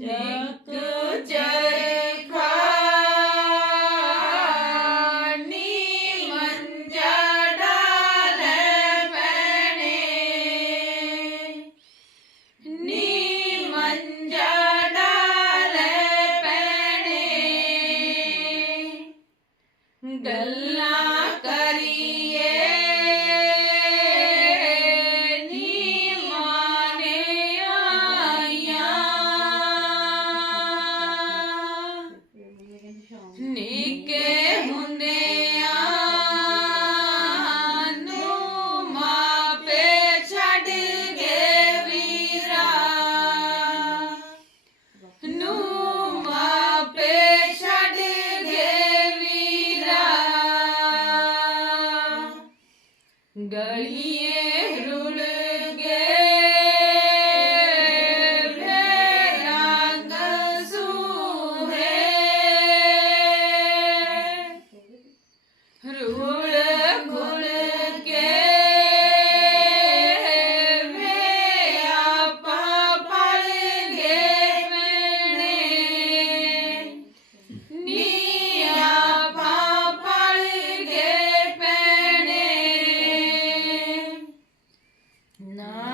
Yeah. Gali. No.